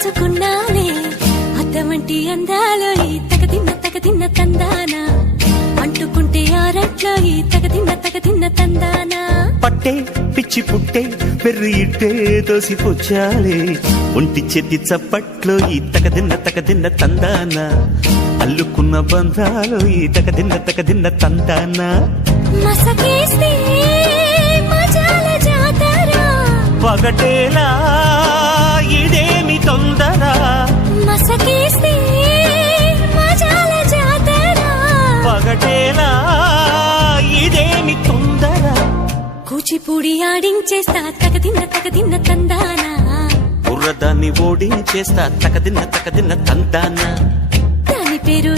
దాచుకున్నాలే అద్దమంటి అందాలో ఈ తగదిన్న తందానా అంటుకుంటే ఆరట్లో ఈ తగదిన్న తందానా పట్టే పిచ్చి పుట్టే పెర్రి ఇట్టే దోసిపుచ్చాలే ఒంటి చెట్టి చప్పట్లో ఈ తగదిన్న తందానా అల్లుకున్న బంధాలు ఈ తగదిన్న తందానా మసకేస్తే మజాల జాతర పగటేలా ఇదేమి తొందర మసకేస్తే మజాల జాతర పగటేలా ఇదేమి తొందర కూచిపూడి ఆడించేస్తా తగదిన్న తందానా బుర్రదాన్ని ఓడించేస్తా తగదిన్న తందానా దాని పేరు